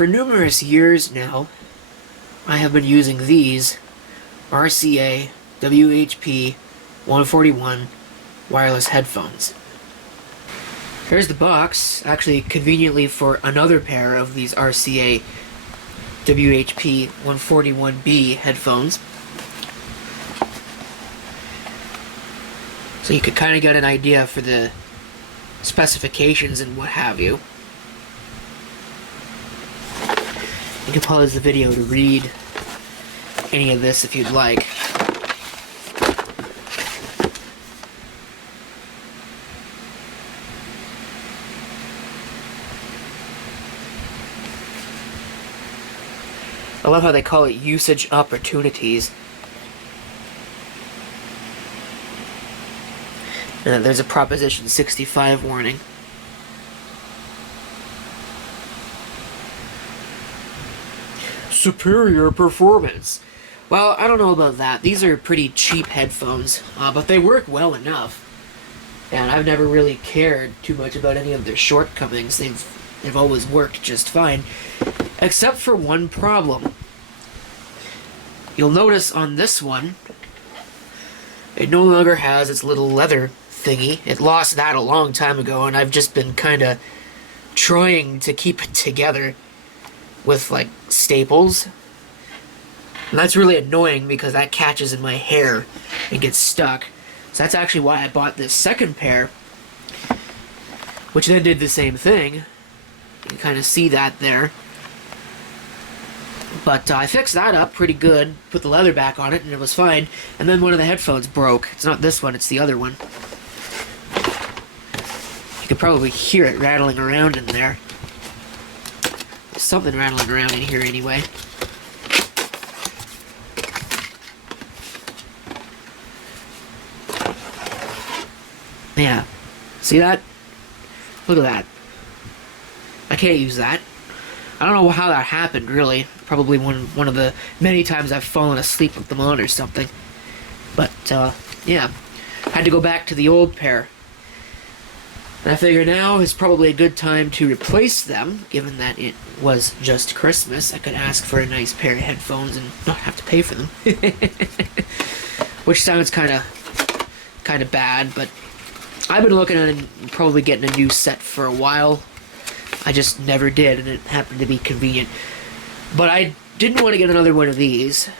For numerous years now, I have been using these RCA WHP-141 wireless headphones. Here's the box, actually conveniently for another pair of these RCA WHP-141B headphones. So you could kind of get an idea for the specifications and what have you. You can pause the video to read any of this if you'd like. I love how they call it usage opportunities. And there's a Proposition 65 warning. Superior performance. Well, I don't know about that. These are pretty cheap headphones, but they work well enough. And I've never really cared too much about any of their shortcomings. They've always worked just fine. Except for one problem. You'll notice on this one, it no longer has its little leather thingy. It lost that a long time ago, and I've just been kind of trying to keep it together with, like, staples. And that's really annoying because that catches in my hair and gets stuck. So that's actually why I bought this second pair, which then did the same thing. You can kind of see that there. But I fixed that up pretty good, put the leather back on it, and it was fine. And then one of the headphones broke. It's not this one, it's the other one. You could probably hear it rattling around in there. There's something rattling around in here anyway. Yeah. See that? Look at that. I can't use that. I don't know how that happened, really. Probably one of the many times I've fallen asleep with them on or something. But, yeah. Had to go back to the old pair. And I figure now is probably a good time to replace them, given that it was just Christmas. I could ask for a nice pair of headphones and not have to pay for them. Which sounds kind of bad, but I've been looking at probably getting a new set for a while. I just never did, and it happened to be convenient. But I didn't want to get another one of these,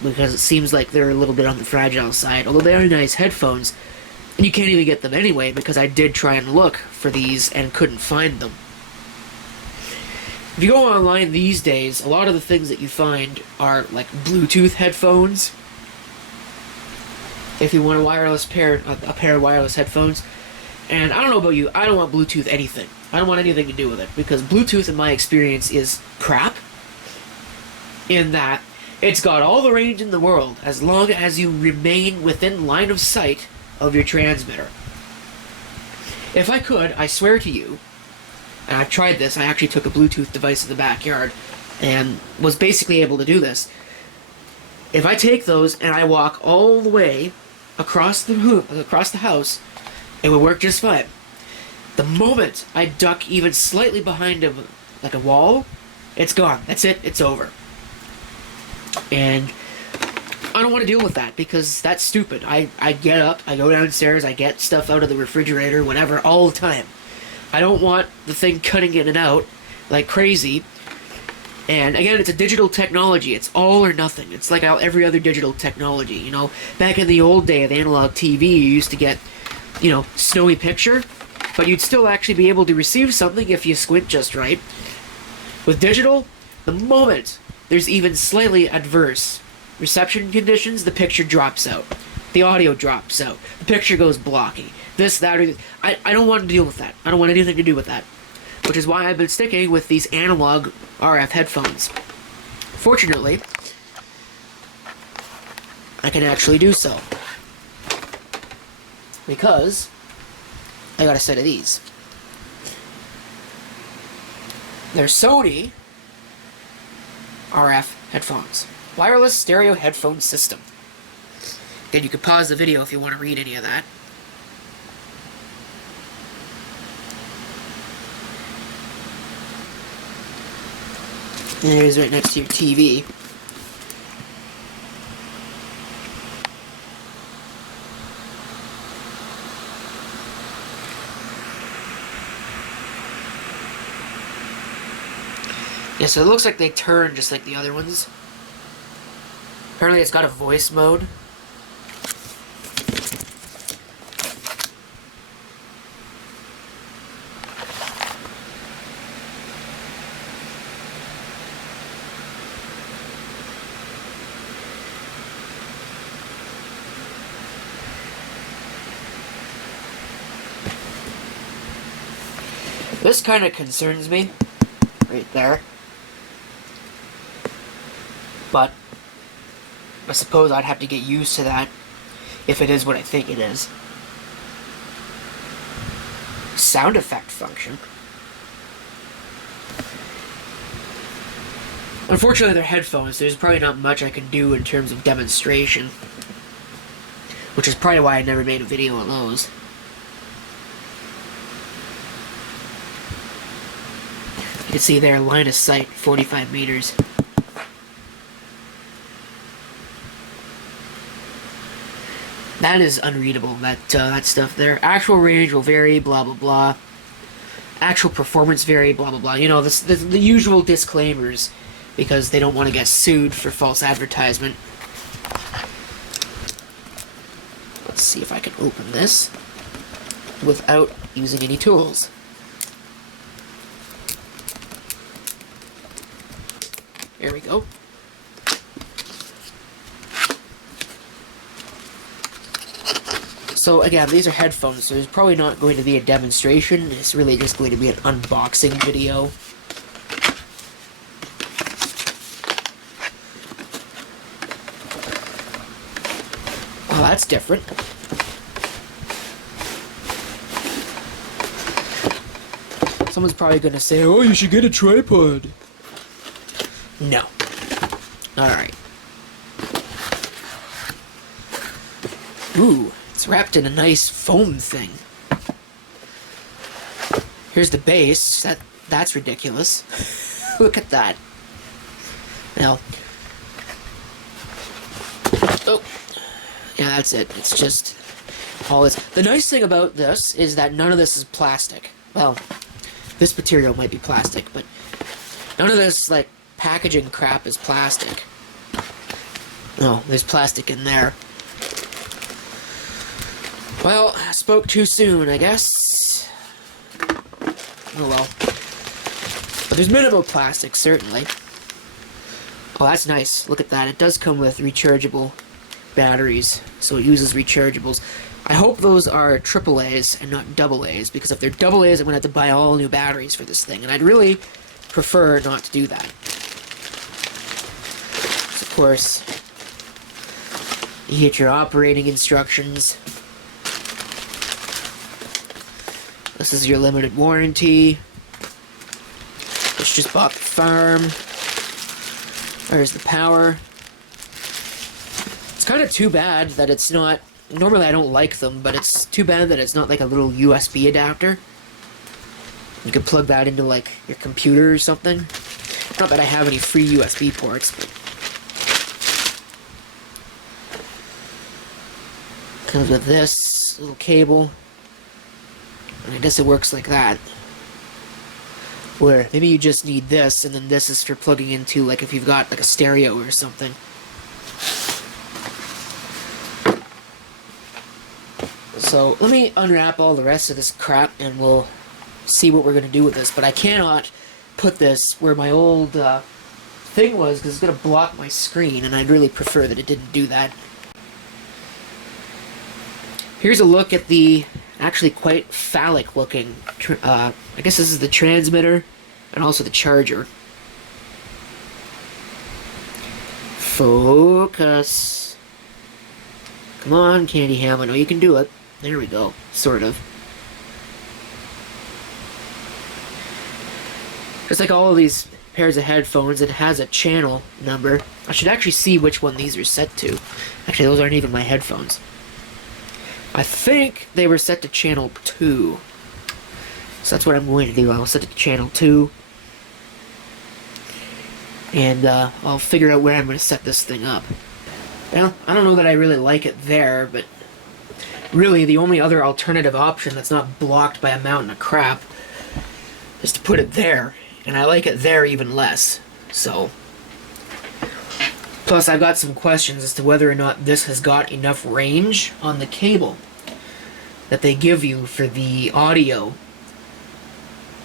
because it seems like they're a little bit on the fragile side, although they are nice headphones. And you can't even get them anyway, because I did try and look for these and couldn't find them. If you go online these days, a lot of the things that you find are like Bluetooth headphones. If you want a pair of wireless headphones. And I don't know about you, I don't want Bluetooth anything. I don't want anything to do with it, because Bluetooth, in my experience, is crap. In that, it's got all the range in the world, as long as you remain within line of sight of your transmitter. If I could, I swear to you, and I've tried this, I actually took a Bluetooth device in the backyard, and was basically able to do this. If I take those, and I walk all the way across the house, it would work just fine. The moment I duck even slightly behind a wall, it's gone. That's it. It's over. And I don't want to deal with that, because that's stupid. I get up, I go downstairs, I get stuff out of the refrigerator, whatever, all the time. I don't want the thing cutting in and out like crazy. And again, it's a digital technology. It's all or nothing. It's like every other digital technology. You know, back in the old day of analog TV, you used to get, snowy picture, but you'd still actually be able to receive something if you squint just right. With digital, the moment there's even slightly adverse reception conditions, the picture drops out. The audio drops out. The picture goes blocky. This, that, or... I don't want to deal with that. I don't want anything to do with that. Which is why I've been sticking with these analog RF headphones. Fortunately, I can actually do so. Because I got a set of these. They're Sony RF headphones. Wireless stereo headphone system. Again, you can pause the video if you want to read any of that. And it is right next to your TV. Yeah, so it looks like they turn just like the other ones. Apparently it's got a voice mode. This kind of concerns me, right there. But I suppose I'd have to get used to that if it is what I think it is. Sound effect function. Unfortunately, they're headphones. There's probably not much I can do in terms of demonstration, which is probably why I never made a video on those. You can see there, line of sight, 45 meters. That is unreadable, that stuff there. Actual range will vary, blah blah blah. Actual performance vary, blah blah blah. You know, the usual disclaimers, because they don't want to get sued for false advertisement. Let's see if I can open this without using any tools. There we go. So again, these are headphones, so there's probably not going to be a demonstration. It's really just going to be an unboxing video. Well, that's different. Someone's probably going to say, oh, you should get a tripod. No. Alright. Ooh, it's wrapped in a nice foam thing. Here's the base. That's ridiculous. Look at that. Now. Oh. Yeah, that's it. It's just all this. The nice thing about this is that none of this is plastic. Well, this material might be plastic, but none of this, like, packaging crap is plastic. Oh, there's plastic in there. Well, I spoke too soon, I guess. Oh well. But there's minimal plastic, certainly. Oh, that's nice. Look at that. It does come with rechargeable batteries, so it uses rechargeables. I hope those are AAAs and not AA's, because if they're AA's, I'm going to have to buy all new batteries for this thing, and I'd really prefer not to do that. So, of course, you get your operating instructions. This is your limited warranty. It's just bought the farm. There's the power. It's kind of too bad that it's not... Normally I don't like them, but it's too bad that it's not like a little USB adapter. You could plug that into, like, your computer or something. Not that I have any free USB ports, but... Comes with this little cable. And I guess it works like that. Where maybe you just need this, and then this is for plugging into, like, if you've got, like, a stereo or something. So, let me unwrap all the rest of this crap, and we'll see what we're going to do with this. But I cannot put this where my old thing was, because it's going to block my screen, and I'd really prefer that it didn't do that. Here's a look at the actually quite phallic looking, I guess this is the transmitter, and also the charger. Focus. Come on, Candy Ham, I know you can do it. There we go, sort of. Just like all of these pairs of headphones, it has a channel number. I should actually see which one these are set to. Actually, those aren't even my headphones. I think they were set to channel 2. So that's what I'm going to do. I'll set it to channel 2. And I'll figure out where I'm going to set this thing up. Well, I don't know that I really like it there, but really the only other alternative option that's not blocked by a mountain of crap is to put it there. And I like it there even less. So, plus I've got some questions as to whether or not this has got enough range on the cable that they give you for the audio.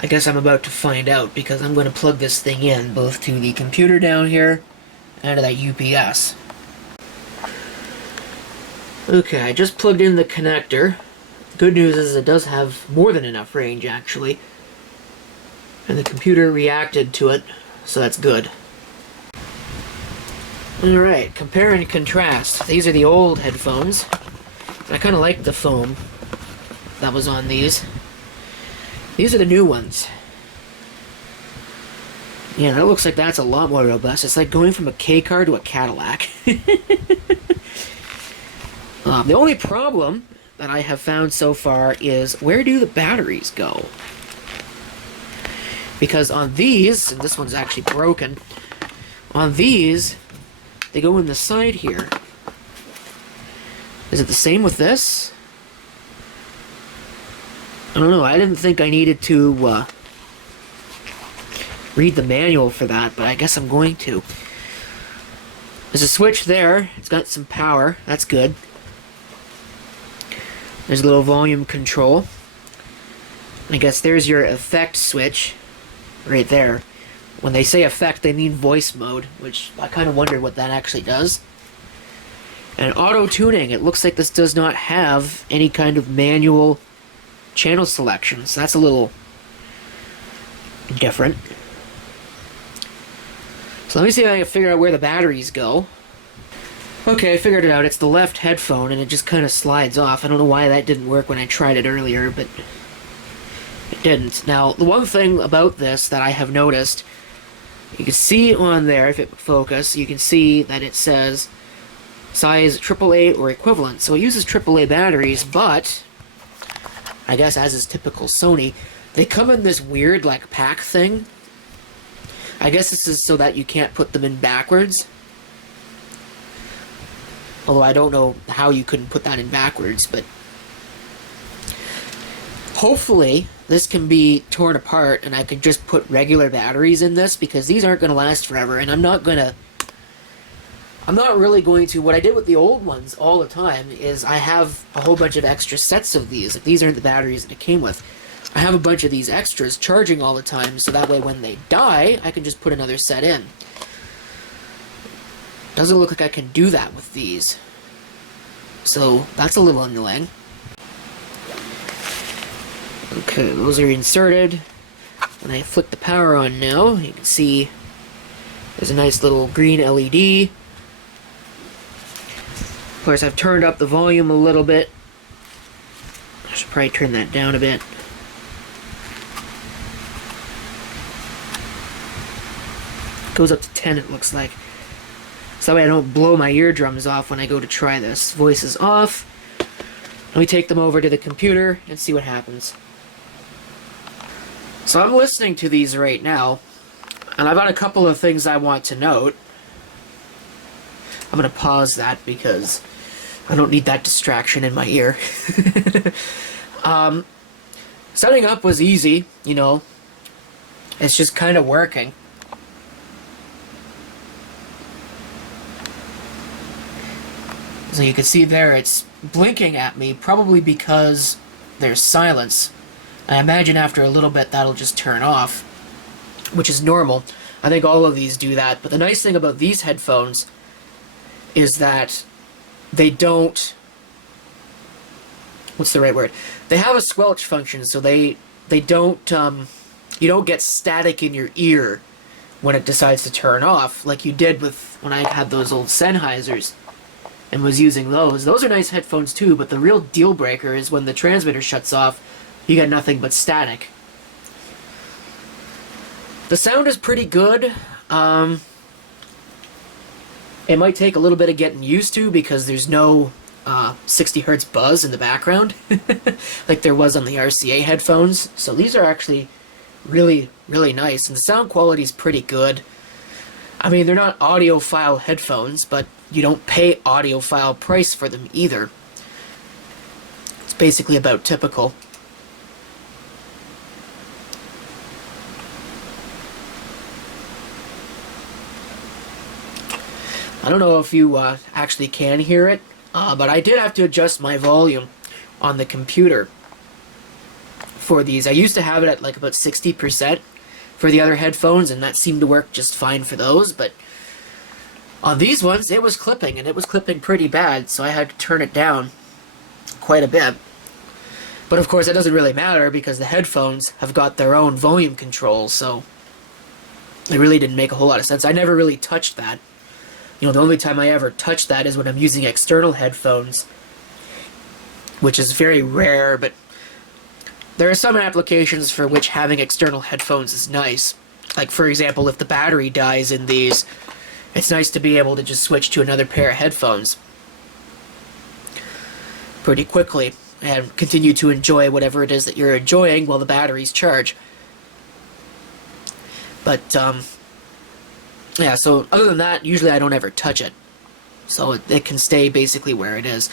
I guess I'm about to find out, because I'm going to plug this thing in both to the computer down here and to that UPS. Okay, I just plugged in the connector. Good news is it does have more than enough range, actually. And the computer reacted to it, so that's good. Alright, compare and contrast. These are the old headphones. I kind of like the foam that was on these. These are the new ones. Yeah, that looks like that's a lot more robust. It's like going from a K car to a Cadillac. The only problem that I have found so far is, where do the batteries go? Because on these, and this one's actually broken, on these, they go in the side here. Is it the same with this? I don't know, I didn't think I needed to read the manual for that, but I guess I'm going to. There's a switch there, it's got some power, that's good. There's a little volume control. I guess there's your effect switch, right there. When they say effect, they mean voice mode, which I kind of wondered what that actually does. And auto-tuning, it looks like this does not have any kind of manual channel selection, so that's a little different. So let me see if I can figure out where the batteries go. Okay, I figured it out. It's the left headphone, and it just kind of slides off. I don't know why that didn't work when I tried it earlier, but it didn't. Now, the one thing about this that I have noticed, you can see on there, if it would focus, you can see that it says size AAA or equivalent. So it uses AAA batteries, but I guess as is typical Sony, they come in this weird, like, pack thing. I guess this is so that you can't put them in backwards. Although I don't know how you couldn't put that in backwards, but hopefully this can be torn apart and I could just put regular batteries in this, because these aren't going to last forever, and I'm not really going to. What I did with the old ones all the time is I have a whole bunch of extra sets of these. If these aren't the batteries that it came with, I have a bunch of these extras charging all the time, so that way when they die, I can just put another set in. Doesn't look like I can do that with these. So, that's a little annoying. Okay, those are inserted. When I flick the power on now, you can see there's a nice little green LED. Of course, I've turned up the volume a little bit. I should probably turn that down a bit. It goes up to 10, it looks like. So that way I don't blow my eardrums off when I go to try this. Voice is off. Let me take them over to the computer and see what happens. So I'm listening to these right now, and I've got a couple of things I want to note. I'm going to pause that because I don't need that distraction in my ear. Setting up was easy, you know. It's just kind of working. So you can see there, it's blinking at me, probably because there's silence. I imagine after a little bit that'll just turn off, which is normal. I think all of these do that. But the nice thing about these headphones is that they don't... What's the right word? They have a squelch function, so they don't... you don't get static in your ear when it decides to turn off, like you did with when I had those old Sennheisers and was using those. Those are nice headphones too, but the real deal breaker is when the transmitter shuts off, you get nothing but static. The sound is pretty good. It might take a little bit of getting used to because there's no 60 hertz buzz in the background like there was on the RCA headphones. So these are actually really, really nice, and the sound quality is pretty good. I mean, they're not audiophile headphones, but you don't pay audiophile price for them either. It's basically about typical. I don't know if you actually can hear it, but I did have to adjust my volume on the computer for these. I used to have it at like about 60% for the other headphones, and that seemed to work just fine for those, but on these ones, it was clipping, and it was clipping pretty bad, so I had to turn it down quite a bit. But of course, that doesn't really matter, because the headphones have got their own volume control, so it really didn't make a whole lot of sense. I never really touched that. You know, the only time I ever touch that is when I'm using external headphones, which is very rare, but there are some applications for which having external headphones is nice. Like, for example, if the battery dies in these, it's nice to be able to just switch to another pair of headphones pretty quickly and continue to enjoy whatever it is that you're enjoying while the batteries charge. But, yeah, so other than that, usually I don't ever touch it. So it can stay basically where it is.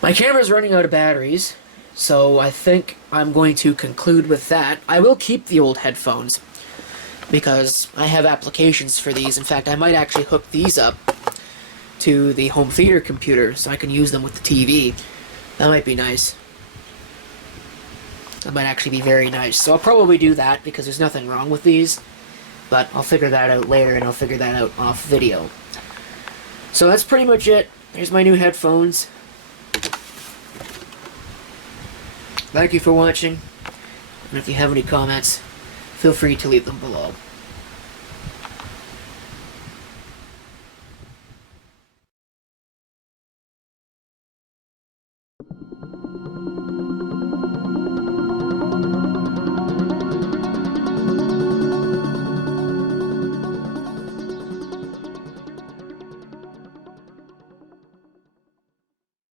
My camera's running out of batteries, so I think I'm going to conclude with that. I will keep the old headphones, because I have applications for these. In fact, I might actually hook these up to the home theater computer so I can use them with the TV. That might be nice. That might actually be very nice. So I'll probably do that, because there's nothing wrong with these. But I'll figure that out later, and I'll figure that out off video. So that's pretty much it. Here's my new headphones. Thank you for watching. And if you have any comments, feel free to leave them below.